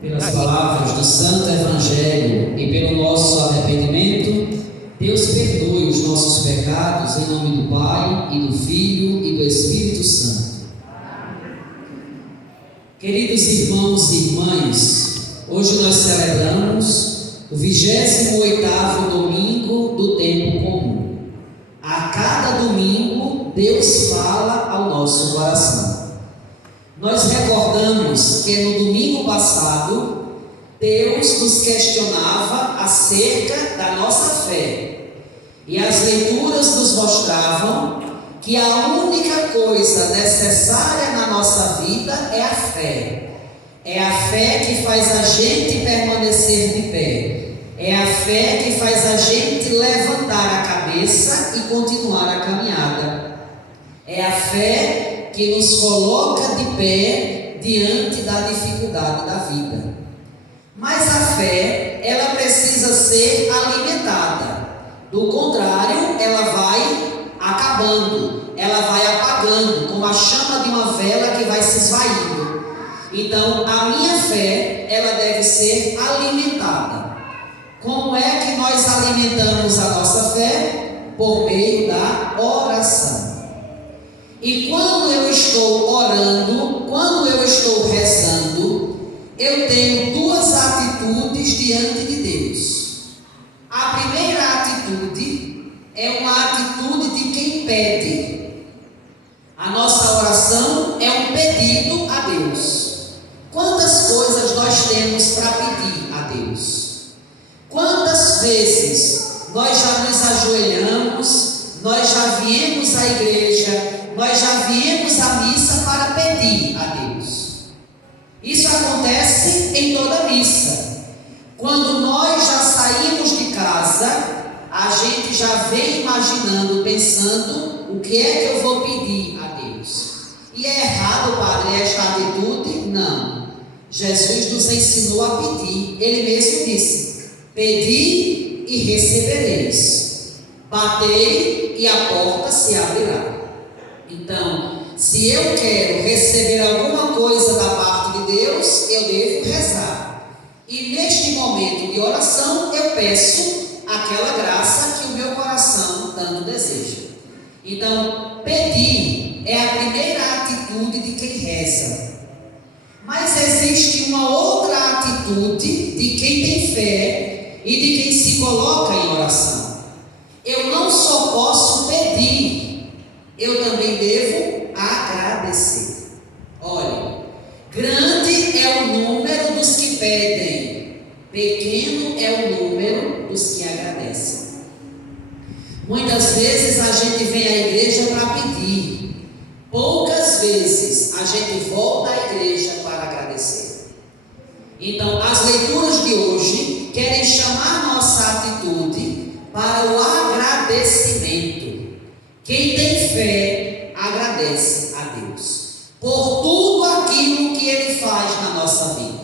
Pelas palavras do Santo Evangelho e pelo nosso arrependimento, Deus perdoe os nossos pecados em nome do Pai, e do Filho e do Espírito Santo. Queridos irmãos e irmãs, hoje nós celebramos o 28º domingo do tempo comum. A cada domingo, Deus fala ao nosso coração. Nós recordamos que no domingo passado, Deus nos questionava acerca da nossa fé. E as leituras nos mostravam que a única coisa necessária na nossa vida é a fé. É a fé que faz a gente permanecer de pé. É a fé que faz a gente levantar a cabeça e continuar a caminhada. É a fé que nos coloca de pé diante da dificuldade da vida. Mas a fé, ela precisa ser alimentada. Do contrário, ela vai acabando, ela vai apagando, como a chama de uma vela que vai se esvaindo. Então, a minha fé, ela deve ser alimentada. Como é que nós alimentamos a nossa fé? Por meio da oração. E quando eu estou orando, quando eu estou rezando, eu tenho duas atitudes diante de Deus. A primeira atitude é uma atitude de quem pede. A nossa oração é um pedido a Deus. Quantas coisas nós temos para pedir a Deus? Quantas vezes nós já nos ajoelhamos, nós já viemos à igreja, nós já viemos à missa para pedir a Deus? Isso acontece em toda missa. Quando nós já saímos de casa, a gente já vem imaginando, pensando, o que é que eu vou pedir a Deus? E é errado, Padre, esta atitude? Não. Jesus nos ensinou a pedir. Ele mesmo disse: pedi e recebereis. Batei e a porta se abrirá. Então, se eu quero receber alguma coisa da parte de Deus, eu devo rezar. E neste momento de oração, eu peço aquela graça que o meu coração tanto deseja. Então, pedir é a primeira atitude de quem reza. Mas existe uma outra atitude de quem tem fé e de quem se coloca em oração. Eu não só posso pedir, eu também devo agradecer. Olha, grande é o número dos que pedem, pequeno é o número dos que agradecem. Muitas vezes a gente vem à igreja para pedir, poucas vezes a gente volta à igreja para agradecer. Então, as leituras de hoje querem chamar nossa atitude para o agradecimento. Quem tem fé, agradece a Deus por tudo aquilo que Ele faz na nossa vida.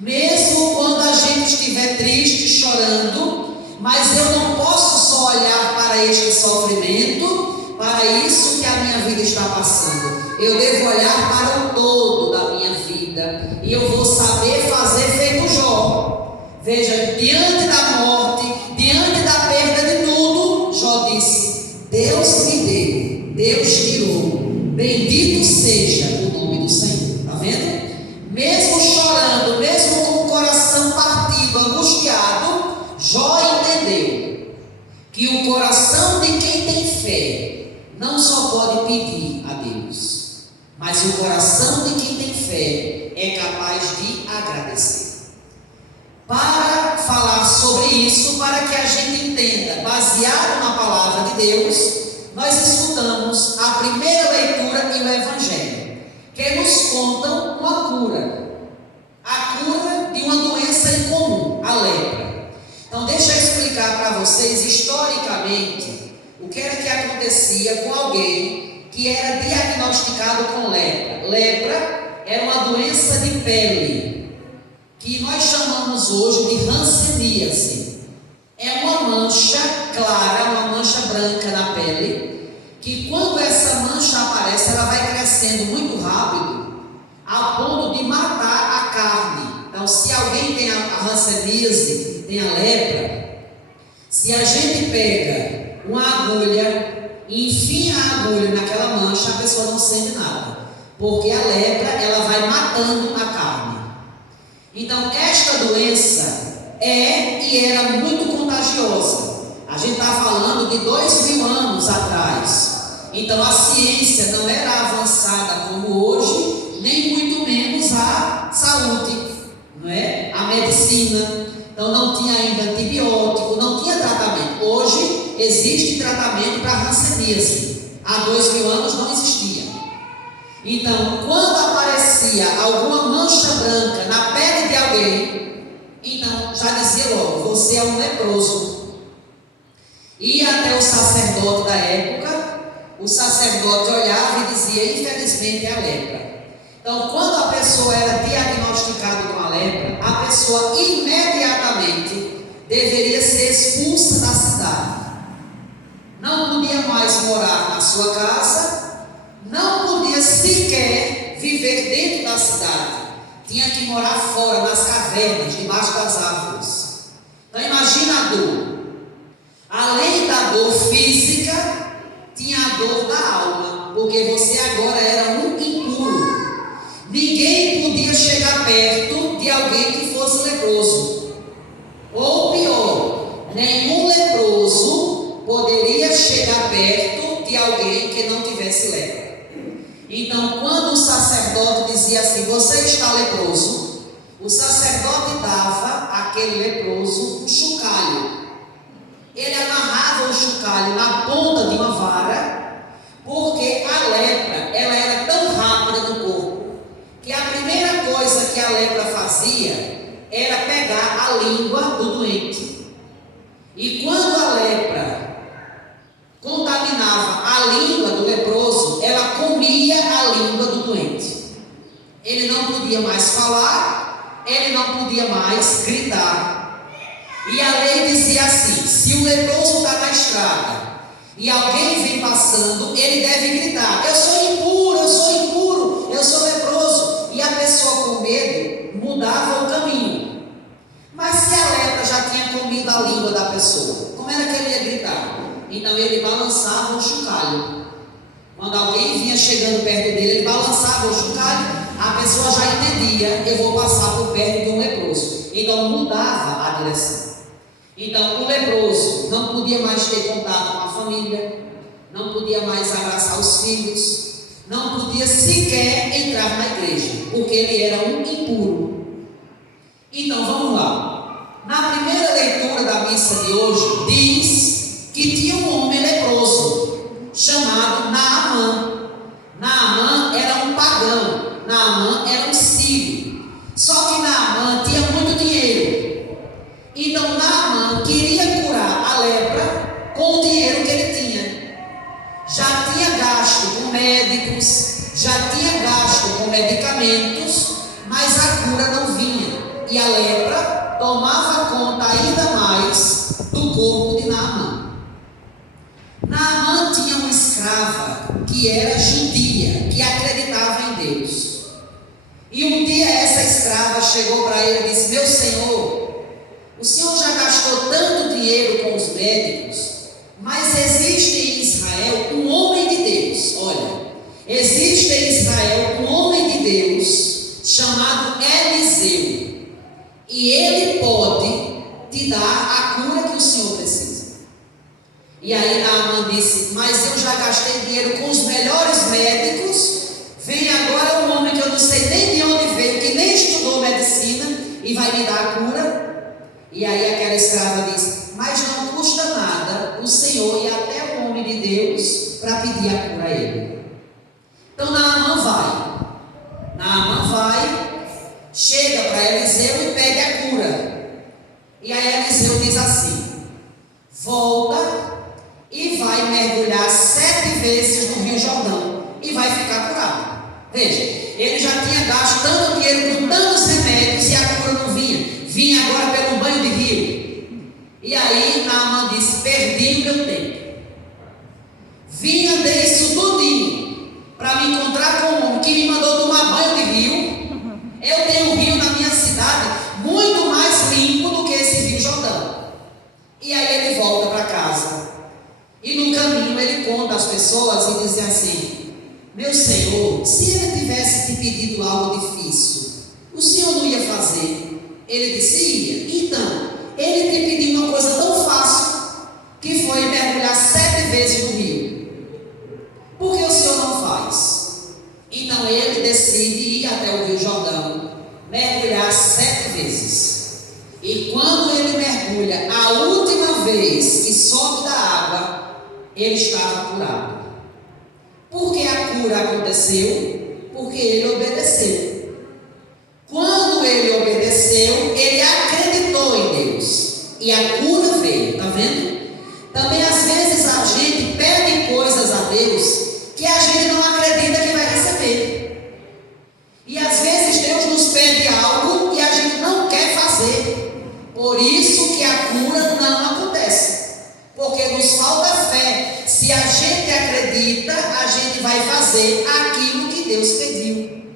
Mesmo quando a gente estiver triste, chorando, mas eu não posso só olhar para este sofrimento, para isso que a minha vida está passando. Eu devo olhar para o todo da minha vida e eu vou saber fazer feito Jó. Veja, diante da morte, diante da perda de tudo, Jó disse: Deus me deu, Deus tirou, bendito seja o nome do Senhor. Está vendo? Mesmo chorando, mesmo com o coração partido, angustiado, Jó entendeu que o coração de quem tem fé não só pode pedir a Deus, mas o coração de quem tem fé é capaz de agradecer. Para falar sobre isso, para que a gente entenda, baseado na palavra de Deus, nós escutamos a primeira leitura e o Evangelho, que nos contam uma cura, a cura de uma doença incomum, a lepra. Então deixa eu explicar para vocês historicamente o que era que acontecia com alguém que era diagnosticado com lepra. Lepra era uma doença de pele, que nós chamamos hoje de hanseníase. É uma mancha clara, uma mancha branca na pele, que quando essa mancha aparece, ela vai crescendo muito rápido, ao ponto de matar a carne. Então alguém tem a hanseníase, tem a lepra, se a gente pega uma agulha e enfia a agulha naquela mancha, a pessoa não sente nada, porque a lepra, ela vai matando a carne. Então, esta doença é e era muito contagiosa. A gente está falando de 2000 anos atrás. Então, a ciência não era avançada como hoje, nem muito menos a saúde, não é? A medicina. Então, não tinha ainda antibiótico, não tinha tratamento. Hoje, existe tratamento para hanseníase. Há 2000 anos não existia. Então, quando aparecia alguma mancha branca na pele de alguém, então já dizia logo, você é um leproso. Ia até o sacerdote da época, o sacerdote olhava e dizia, infelizmente é a lepra. Então, quando a pessoa era diagnosticada com a lepra, a pessoa imediatamente deveria ser expulsa da cidade. Não podia mais morar na sua casa, não podia sequer viver dentro da cidade. Tinha que morar fora, nas cavernas, debaixo das árvores. Então imagina a dor. Além da dor física, tinha a dor da alma, porque você agora era um impuro. Ninguém podia chegar perto de alguém que fosse leproso. Ou pior, nenhum leproso poderia chegar perto de alguém que não tivesse lepra. Então, quando o sacerdote dizia assim, você está leproso, o sacerdote dava àquele leproso um chocalho. Ele amarrava o chocalho na ponta de uma vara, porque a lepra, ela era tão rápida no corpo, que a primeira coisa que a lepra fazia era pegar a língua do doente. E quando a lepra contaminava a língua do leproso, ela comia a língua do doente. Ele não podia mais falar, ele não podia mais gritar. E a lei dizia assim, se o leproso está na estrada e alguém vem passando, ele deve gritar, eu sou impuro, eu sou impuro, eu sou leproso. E a pessoa com medo mudava o caminho. Mas se a lepra já tinha comido a língua da pessoa, como era que ele ia gritar? Então ele balançava o chocalho. Quando alguém vinha chegando perto dele, ele balançava o chocalho, a pessoa já entendia, eu vou passar por perto de um leproso. Então mudava a direção. Então o leproso não podia mais ter contato com a família, não podia mais abraçar os filhos, não podia sequer entrar na igreja, porque ele era um impuro. Então vamos lá. Na primeira leitura da missa de hoje, diz que tinha um homem leproso, chamado Naamã. Naamã era um pagão, Naamã era um sírio. Só que Naamã tinha muito dinheiro. Então Naamã queria curar a lepra com o dinheiro que ele tinha. Já tinha gasto com médicos, já tinha gasto com medicamentos, mas a cura não vinha. E a lepra tomava conta ainda mais do corpo de Naamã. Naamã tinha uma escrava que era judia, que acreditava em Deus. E um dia essa escrava chegou para ele e disse, meu senhor, o senhor já gastou tanto dinheiro com os médicos, mas existe em Israel um homem de Deus. Olha, existe em Israel um homem de Deus chamado Eliseu. E ele pode te dar a cura que o senhor precisa. E aí Naamã disse, mas eu já gastei dinheiro com os melhores médicos, vem agora um homem que eu não sei nem de onde veio, que nem estudou medicina, e vai me dar a cura. E aí aquela escrava disse, mas não custa nada o senhor ir até o homem de Deus para pedir a cura a ele. Então Naamã vai, chega para Eliseu e pede a cura. E aí Eliseu diz assim, volta e vai mergulhar 7 vezes no Rio Jordão e vai ficar curado. Veja, ele já tinha gasto tanto dinheiro com tantos remédios e a cura não vinha agora pelo banho de rio. E aí Naamã disse, perdi o meu tempo, vim andei isso tudinho para me encontrar com um homem que me mandou tomar banho de rio. Eu tenho um rio na minha cidade muito pessoas e dizer assim: meu Senhor, se ele tivesse te pedido algo difícil, o Senhor não ia fazer? Ele disse: ia. Então, ele te pediu uma coisa tão fácil, que foi mergulhar 7 vezes no rio. Por que o Senhor não faz? Então ele decide ir até o Rio Jordão, mergulhar 7 vezes. E quando ele mergulha a última vez que sobe da água, ele estava curado. Por que a cura aconteceu? Porque ele obedeceu. Quando ele obedeceu, ele acreditou em Deus. E a cura veio, está vendo? Também às vezes a gente pede coisas a Deus que a gente não acredita que vai receber. E às vezes Deus nos pede algo e a gente não quer fazer. Por isso que a cura não acontece. Porque nos falta fé. Se a gente acredita, a gente vai fazer aquilo que Deus pediu.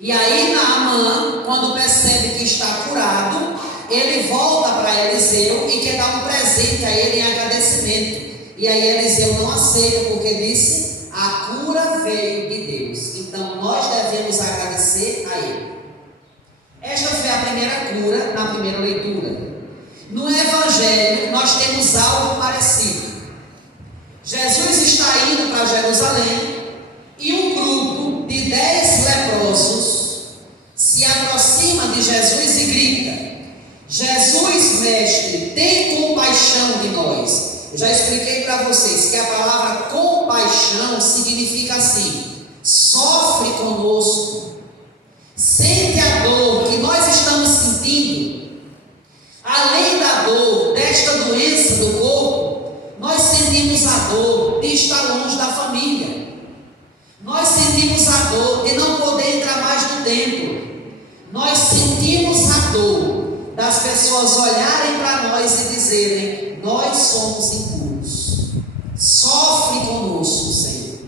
E aí Naamã, quando percebe que está curado, ele volta para Eliseu e quer dar um presente a ele em agradecimento. E aí Eliseu não aceita, porque disse: a cura veio de Deus. Então nós devemos agradecer a ele. Esta foi a primeira cura na primeira leitura. No Evangelho nós temos algo parecido. Jesus está indo para Jerusalém e um grupo de 10 leprosos se aproxima de Jesus e grita: Jesus, mestre, tem compaixão de nós. Eu já expliquei para vocês que a palavra compaixão significa assim: sofre conosco, sente a dor que nós estamos sentindo. Além da dor desta doença do corpo, nós sentimos a dor de estar longe da família. Nós sentimos a dor de não poder entrar mais no templo. Nós sentimos a dor das pessoas olharem para nós e dizerem: nós somos impuros. Sofre conosco, Senhor.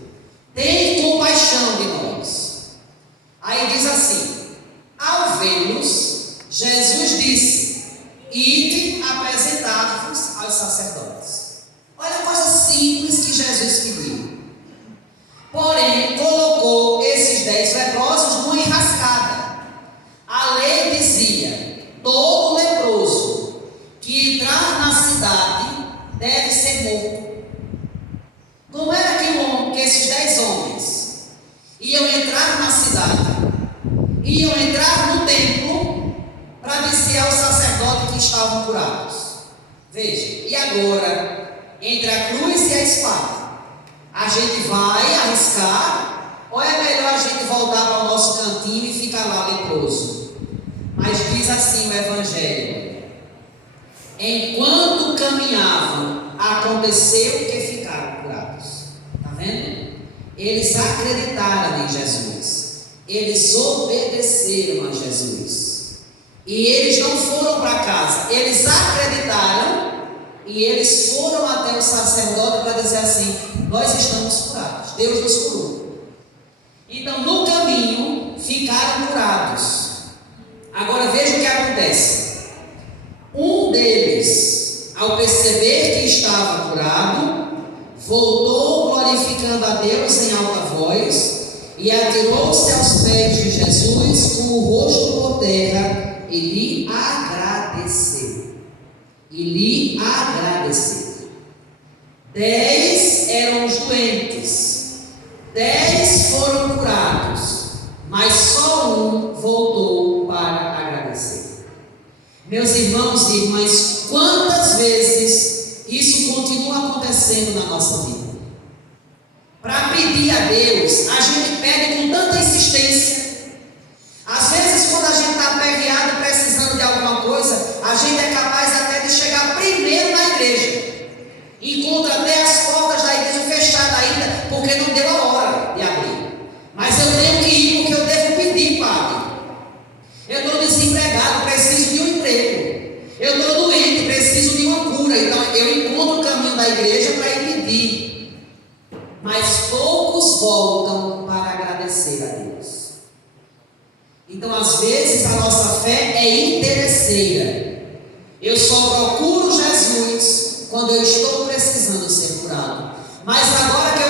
Tem compaixão de nós. Aí diz assim: ao vê-los, Jesus disse: ide apresentar-vos aos sacerdotes. Olha a coisa simples que Jesus pediu. Porém, colocou esses 10 leprosos numa enrascada. A lei dizia: todo leproso que entrar na cidade deve ser morto. Como era que esses 10 homens iam entrar na cidade, iam entrar no templo para dizer ao sacerdote que estavam curados? Veja, e agora, entre a cruz e a espada, a gente vai arriscar, ou é melhor a gente voltar para o nosso cantinho e ficar lá leproso? Mas diz assim o Evangelho: enquanto caminhavam, aconteceu que ficaram curados. Está vendo? Eles acreditaram em Jesus, eles obedeceram a Jesus, e eles não foram para casa, eles acreditaram. E eles foram até o sacerdote para dizer assim: nós estamos curados, Deus nos curou. Então no caminho ficaram curados. Agora veja o que acontece. Um deles, ao perceber que estava curado, voltou glorificando a Deus em alta voz e atirou-se aos pés de Jesus com o rosto por terra e lhe agradeceu. 10 eram os doentes, 10 foram curados, mas só um voltou para agradecer. Meus irmãos e irmãs, quantas vezes isso continua acontecendo na nossa vida? Para pedir a Deus, a gente pede com tanta insistência. Às vezes, quando a gente está aperreado, precisando de alguma coisa, a gente é capaz até de chegar primeiro na igreja. Encontra até as portas da igreja fechadas ainda, porque não deu a hora de abrir. Mas eu tenho que ir porque eu devo pedir, Padre. Eu estou desempregado, preciso de um emprego. Eu estou doente, preciso de uma cura. Então eu encontro o caminho da igreja para ir pedir. Mas poucos voltam para agradecer a Deus. Então, às vezes, a nossa fé é interesseira. Eu só procuro Jesus quando eu estou precisando ser curado. Mas agora que eu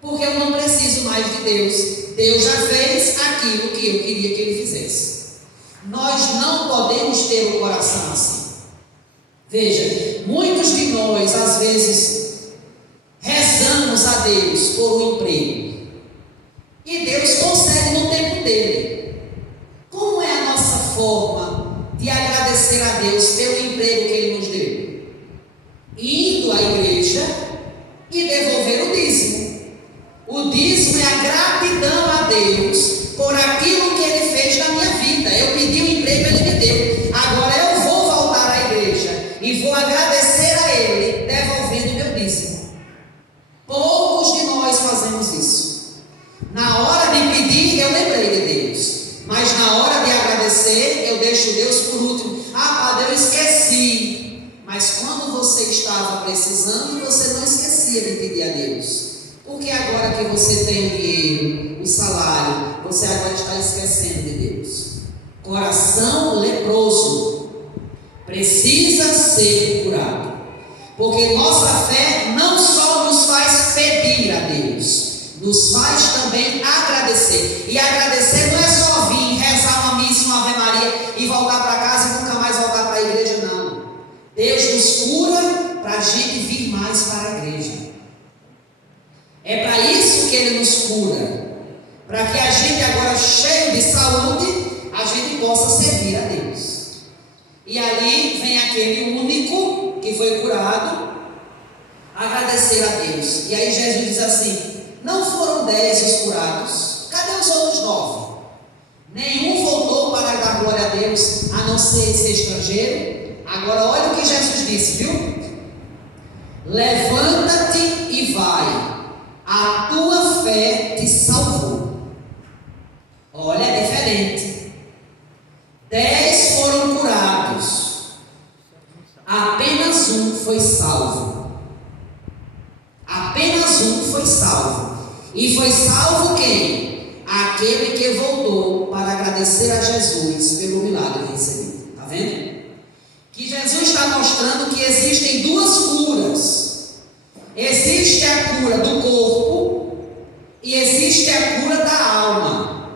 porque eu não preciso mais de Deus. Deus já fez aquilo que eu queria que Ele fizesse. Nós não podemos ter o coração assim. Veja, muitos de nós, às vezes, rezamos a Deus por um emprego, e Deus concede no tempo dele. Como é a nossa forma de agradecer a Deus pelo emprego que Ele nos deu? Indo à igreja e devolver o dízimo. O dízimo é a gratidão a Deus por aquilo que Ele fez na minha vida. Eu pedi um emprego, Ele me deu. Agora eu vou voltar à igreja e vou agradecer a Ele, devolvendo meu dízimo. Poucos de nós fazemos isso. Na hora de pedir, eu lembrei de Deus, mas na hora de agradecer, eu deixo Deus por último. Padre, eu esqueci. Mas quando você estava precisando, você não esquecia de pedir a Deus. Porque agora que você tem o dinheiro, o salário, você agora está esquecendo de Deus. Coração leproso precisa ser curado. Porque nossa fé não só nos faz pedir a Deus, nos faz também agradecer. E agradecer não é só vir, rezar uma missa, uma Ave Maria e voltar para casa e nunca mais voltar para a igreja, não. Deus nos cura para a gente vir mais para a igreja. É para isso que Ele nos cura, para que a gente agora, cheio de saúde, a gente possa servir a Deus. E ali vem aquele único que foi curado, agradecer a Deus. E aí Jesus diz assim: não foram 10 os curados? Cadê os outros 9? Nenhum voltou para dar glória a Deus, a não ser esse estrangeiro. Agora olha o que Jesus disse, viu? Levanta-te e vai, a tua fé te salvou. Olha, é diferente. 10 foram curados, apenas um foi salvo. Apenas um foi salvo. E foi salvo quem? Aquele que voltou para agradecer a Jesus pelo milagre recebido. Está vendo? Que Jesus está mostrando que existem duas curas. Existe a cura do corpo e existe a cura da alma.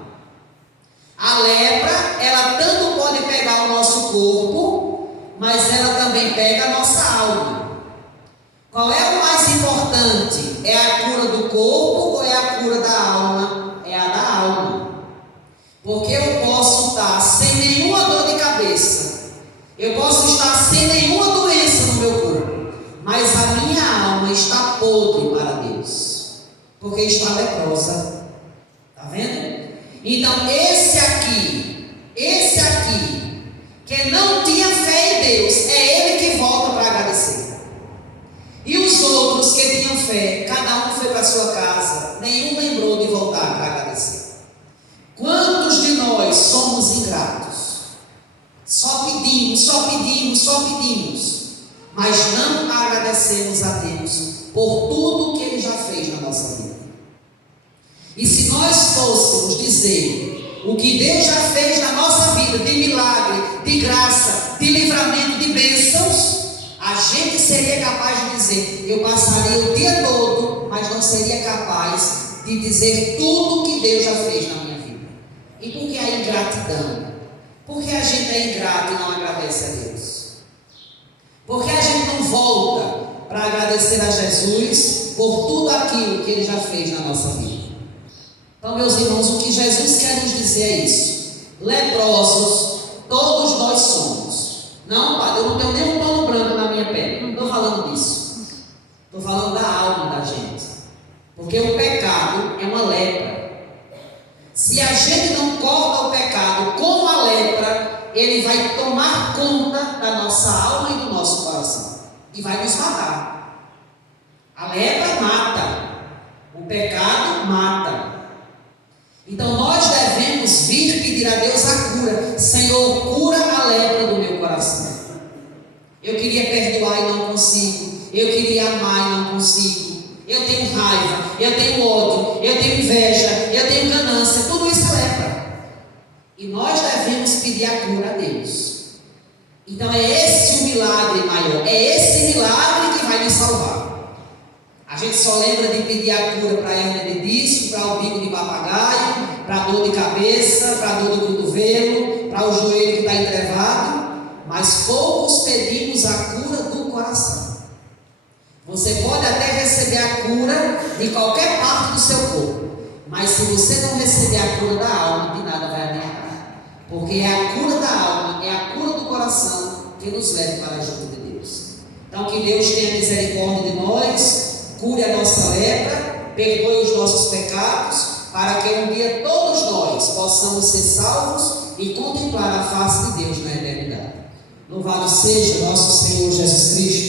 A lepra, ela tanto pode pegar o nosso corpo, mas ela também pega a nossa alma. Qual é o mais importante? É a cura do corpo ou é a cura da alma? É a da alma. Porque eu posso estar sem nenhuma dor de cabeça, eu posso estar sem nenhuma doença no meu corpo, mas a minha alma está podre para Deus, porque está leprosa. Está vendo? Então esse aqui, que não tinha fé em Deus, é ele que volta para agradecer. E os outros que tinham fé, cada um foi para a sua casa, nenhum lembrou de voltar para agradecer. Quantos de nós somos ingratos? Só pedimos, mas não agradecemos a Deus por tudo que Ele já fez na nossa vida. E se nós fôssemos dizer o que Deus já fez na nossa vida, de milagre, de graça, de livramento, de bênçãos, a gente seria capaz de dizer: eu passaria o dia todo, mas não seria capaz de dizer tudo que Deus já fez na minha vida. E por que a ingratidão? Por que a gente é ingrato e não agradece a Deus? Por que a gente não volta para agradecer a Jesus por tudo aquilo que Ele já fez na nossa vida? Então, meus irmãos, o que Jesus quer nos dizer é isso: leprosos, todos nós somos. Não, Padre, eu não tenho nenhum pano branco na minha pele. Não estou falando disso. Estou falando da alma da gente. Porque o pecado é uma lepra. Se a gente não corta o pecado como a lepra, ele vai tomar conta da nossa alma e do nosso coração. E vai nos matar. A lepra mata. O pecado mata. Então nós devemos vir pedir a Deus a cura. Senhor, cura a lepra do meu coração. Eu queria perdoar e não consigo. Eu queria amar e não consigo. Eu tenho raiva, eu tenho ódio, eu tenho inveja, eu tenho ganância. Tudo isso é lepra. E nós devemos pedir a cura a Deus. Então é esse o milagre maior. É esse milagre que vai nos salvar. A gente só lembra de pedir a cura para a hernia de disco, para o bico de papagaio, para a dor de cabeça, para a dor do cotovelo, para o joelho que está entrevado, mas poucos pedimos a cura do coração. Você pode até receber a cura de qualquer parte do seu corpo, mas se você não receber a cura da alma, de nada vai adiantar, porque é a cura da alma, é a cura do coração que nos leva para junto de Deus. Então que Deus tenha misericórdia de nós, cure a nossa lepra, perdoe os nossos pecados, para que um dia todos nós possamos ser salvos e contemplar a face de Deus na eternidade. Louvado seja nosso Senhor Jesus Cristo.